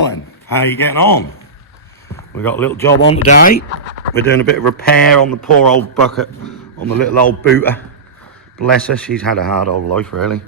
How are you getting on? We've got a little job on today. We're doing a bit of repair on the poor old bucket, on the little old booter. Bless her, she's had a hard old life really.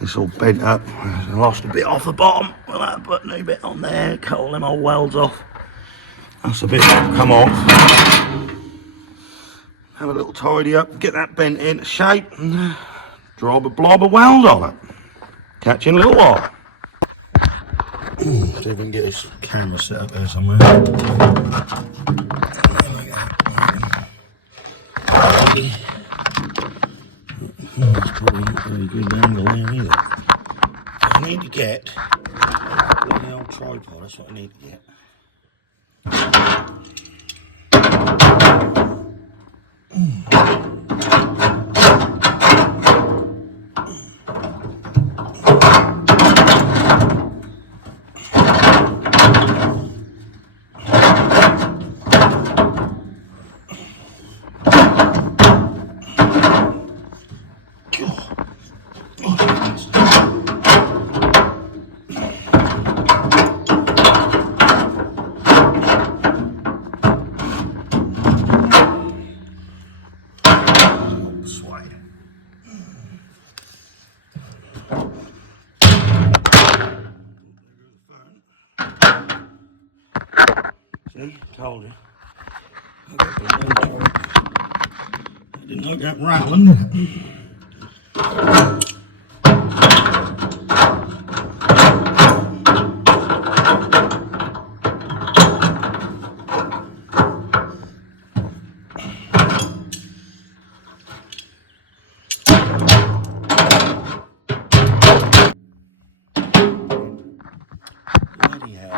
It's all bent up. I lost a bit off the bottom. Well, I put a new bit on there, cut all them old welds off. That's a bit come off. Have a little tidy up, get that bent into shape, and drop a blob of weld on it. Catch you in a little while. See if we can get this camera set up there somewhere. That's probably not a very good angle there either. I need to get the old tripod, that's what I need to get. See, told you. I didn't like that rattling, did it? Bloody hell.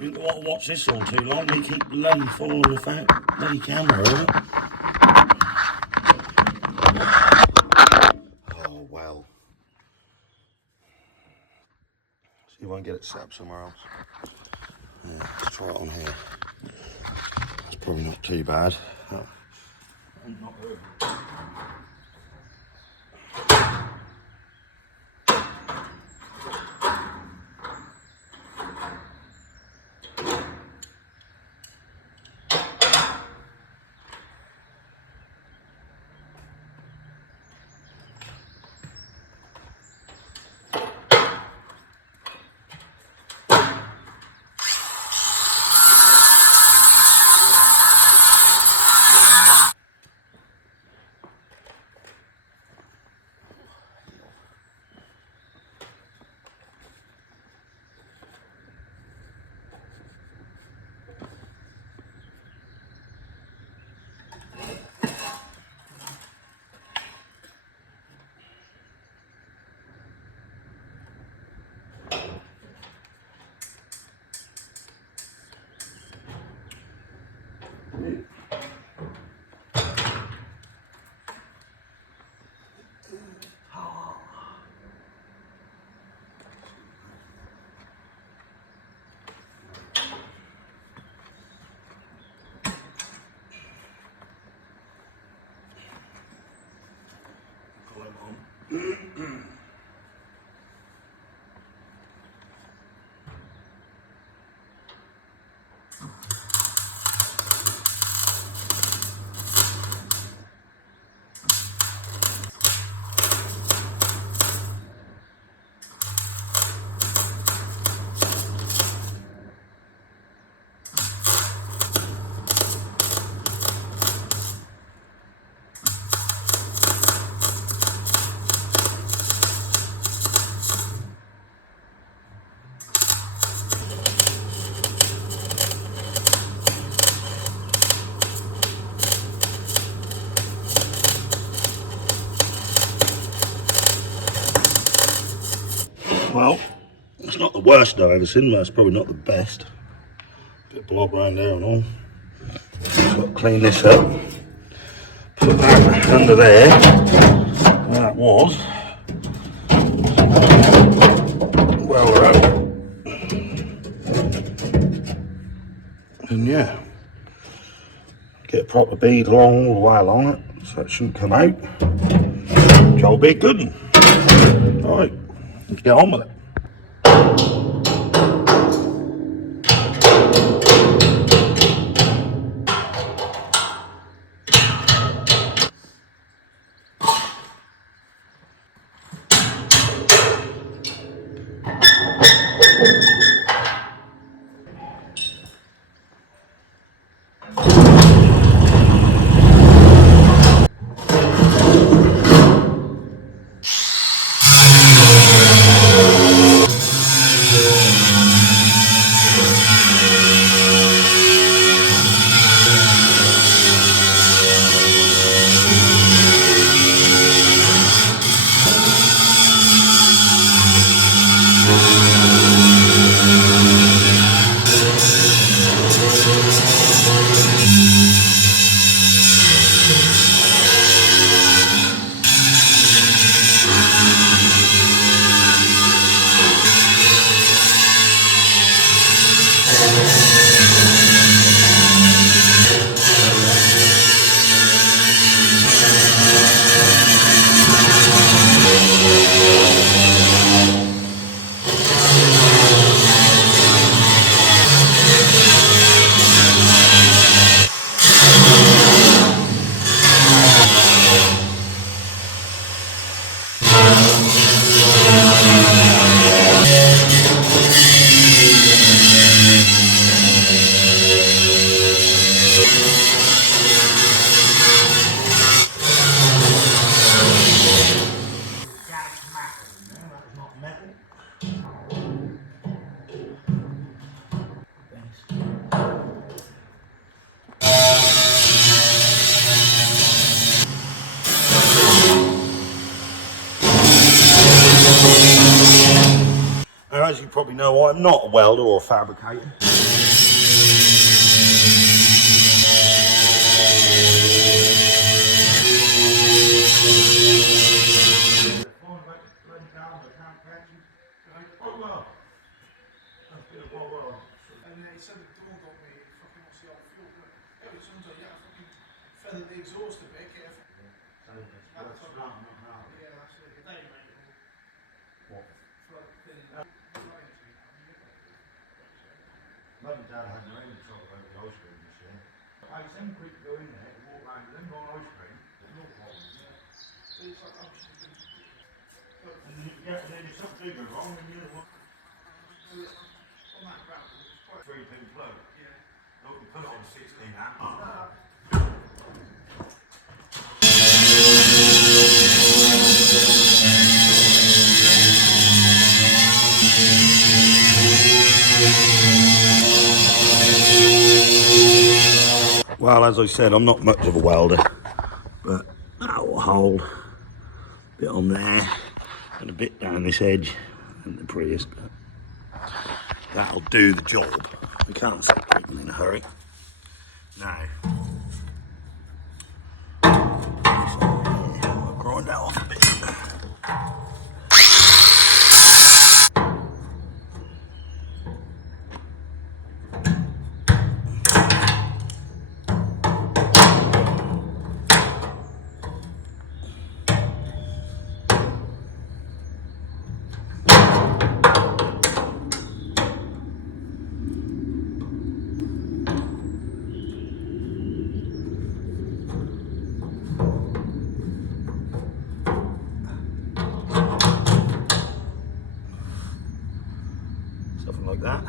You don't want to watch this all too long, we keep bloody falling off that bloody camera, isn't it? Oh well. See if I can get it set up somewhere else. Yeah, let's try it on here. That's probably not too bad. Not really. Well, it's not the worst I've ever seen, but it's probably not the best. Bit of blob around there and all. Just got to clean this up. Put that under there, where that was. Welder up. And yeah, get a proper bead along all the way along it, so it shouldn't come out. Job be a good one. Alright. Let's get on with it. probably know I'm not a welder or a fabricator. And he said it dawned on me, fucking what's the old fuel? It was under, yeah, fucking feather the exhaust a bit, get a yeah, that's it. They make it all. What? Mum and Dad had their own trouble over the ice cream this year. I seen people go in there and walk around with them on ice cream. No problem. It's like, I'm just And then you get there, there's something go wrong and the other one. on that gravel, it's quite 3 pin float. yeah. Oh, we put it on 16 amp. Well, as I said, I'm not much of a welder, but that will hold a bit on there and a bit down this edge and the Prius, but that'll do the job. We can't stop people in a hurry. Now, I'll grind that off a bit. Something like that.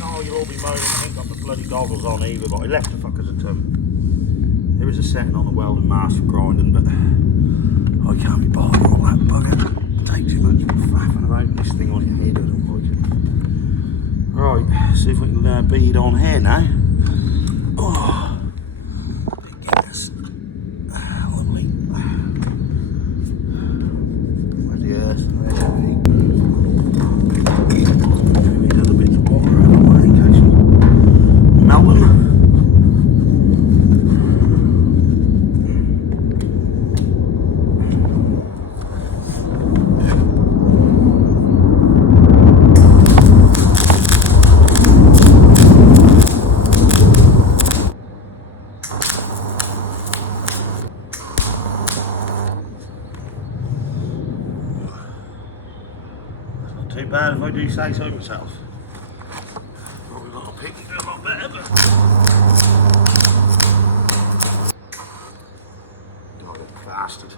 No, you'll all be moaning, I ain't got the bloody goggles on either, but I left the fuckers at home. There is a setting on the welding mask for grinding, but I can't be bothered with all that bugger. It takes too much faffing about this thing on your head, I don't like it. Right, see if we can bead on here now. Oh, big gas. Lovely. Where's the earth? There we go. Maybe a little bit of water out of the way in case we melt them. Too bad if I do say so myself. Probably a lot of people do a lot better, but God, that bastard.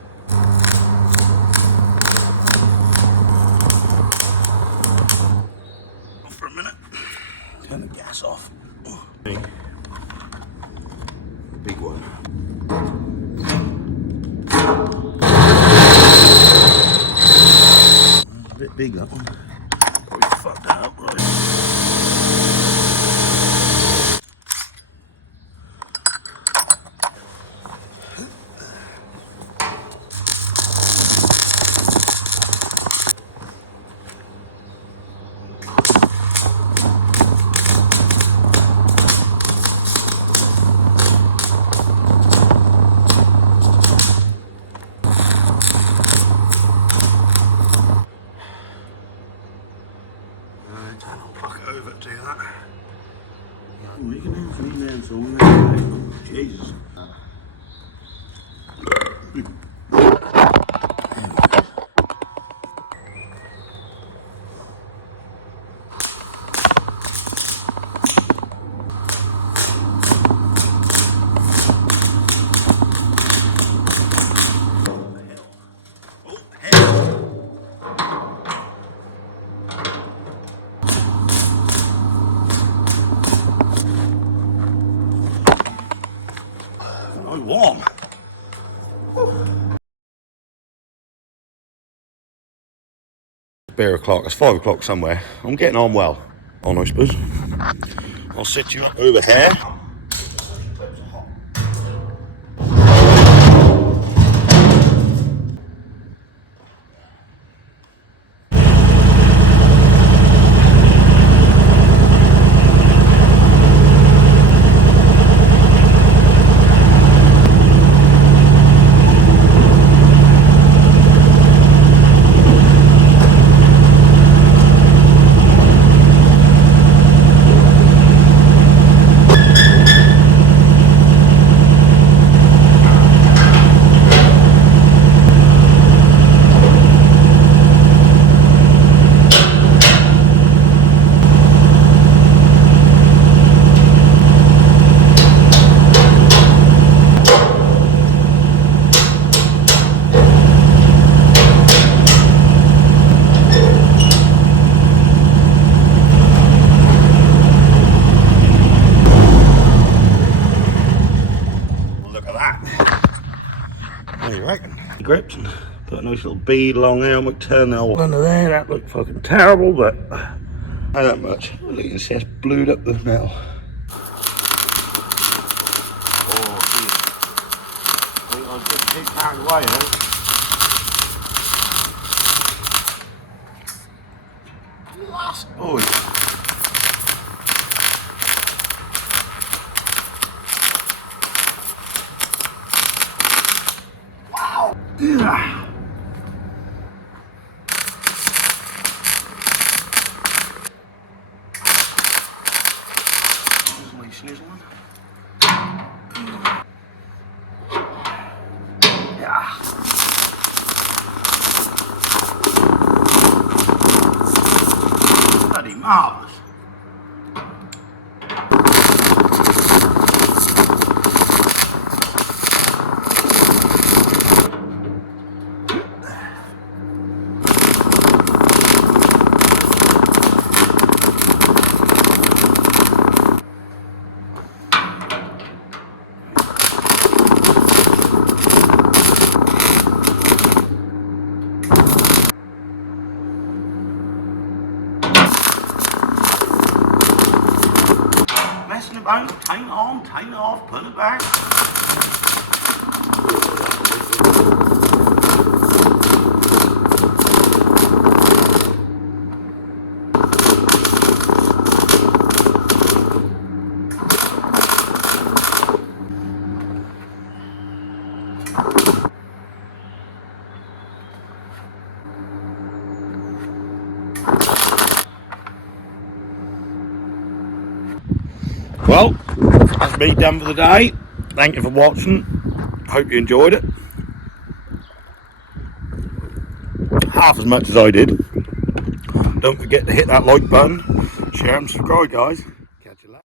Off for a minute. Turn the gas off. Big one. A bit big, that one. Probably fucked that up, right? Over to that. Yeah, we can have some down somewhere. Jesus. Warm. Beer o'clock, it's 5 o'clock somewhere. I'm getting on well. on, I suppose. I'll set you up over here. Look at that. What do you reckon? Grips and put a nice little bead along there and we turn the hole under there. That looked fucking terrible, but not that much. Well, you can see it's blued up the metal. Oh, see. I think I'll just keep carrying away, Last boy. Yeah. There's my snizzling. Yeah. Bloody marvellous. Messing about, taint on, taint off, put it back. Well, that's me done for the day. Thank you for watching. Hope you enjoyed it. Half as much as I did. Don't forget to hit that like button, share and subscribe, guys.